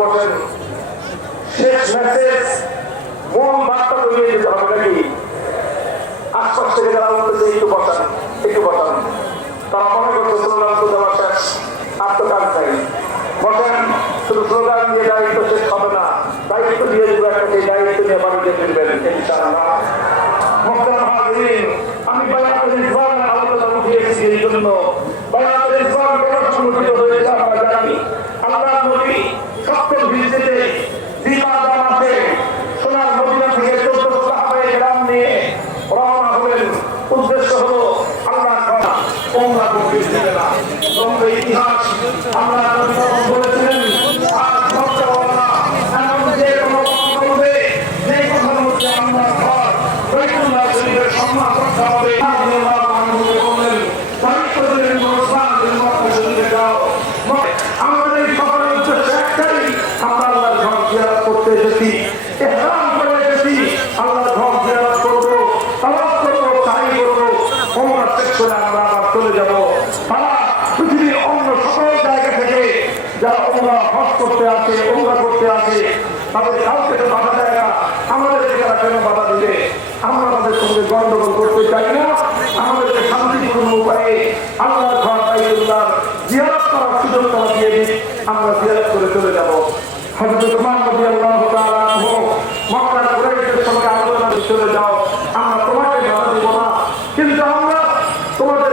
বসেন। শেষ মেসেজ মূল বার্তা তৈরি যেতে হবে নাকি? আশপাশ থেকে যারা বলতেছে একটু বসান, একটু বসান, তারা মনে করছে স্লোগান তো দেওয়া শেষ, আর তো কাজ চাই। বসেন, শুধু স্লোগান দিয়ে দায়িত্ব শেষ হবে না, দায়িত্ব দিয়ে দেবো একটা, সেই দায়িত্ব নিয়ে বাড়িতে ফিরবেন ইনশাআল্লাহ। মোহতারাম হাজিরিন, আমি বায়াতুল ইসলামের আলোচনা উঠিয়েছি এই জন্য, বায়াতুল ইসলাম কেন সংগঠিত হয়েছে আমরা জানি। আল্লাহর নবী সপ্তম হিজরিতে জিলকাদা মাসে সোনার মদিনা থেকে 14 সাহাবায়ে কেরাম নিয়ে রওনা হলেন। উদ্দেশ্য হলো আল্লাহর ঘর উমরা করতে না। লম্বা ইতিহাস, আল্লাহর নবী বলেছিলেন, আজ মক্কাওয়ালা এমন যে কোনো করবে যে কথার মধ্যে আল্লাহর ঘর বাইতুল্লাহ শরীফের সম্মান করতে হবে। আল্লাহ আমাকে বললেন, দায়িত্ব দিলেন মুসলমান মক্কা শরীফে যাও। আমাদের এই সফরের উদ্দেশ্য একটাই, আমরা আল্লাহর ঘর জিয়ারত করতে এসেছি, ইহরাম করে এসেছি, আল্লাহর ঘর জিয়ারত করবো, তাওয়াফ করবো, সাই করবো, ওমরা শেষ করে আমরা আবার চলে যাবো। তারা পৃথিবীর অন্য সকল জায়গা থেকে যারা ওমরা হজ করতে আসে, ওমরা করতে আসে, তাদের কাউকে তো বাধা দেয় না। আমাদেরকে তারা কেন বাধা দিবে? আমরা আমাদের সঙ্গে গন্ডগোল করতে চাই না। আমাদেরকে শান্তিপূর্ণ উপায়ে আল্লাহর ঘর বাইতুল্লাহ জিয়ারত করার সুযোগ তারা দিয়ে দিন, আমরা জিয়ারত করে চলে যাবো। হযরত উসমান রাদিয়াল্লাহু তাআলা আনহু মক্কার কুরাইশদের সঙ্গে আলোচনা চলে যাও, আমরা তোমাকে বাধা দেব না, কিন্তু আমরা তোমাদের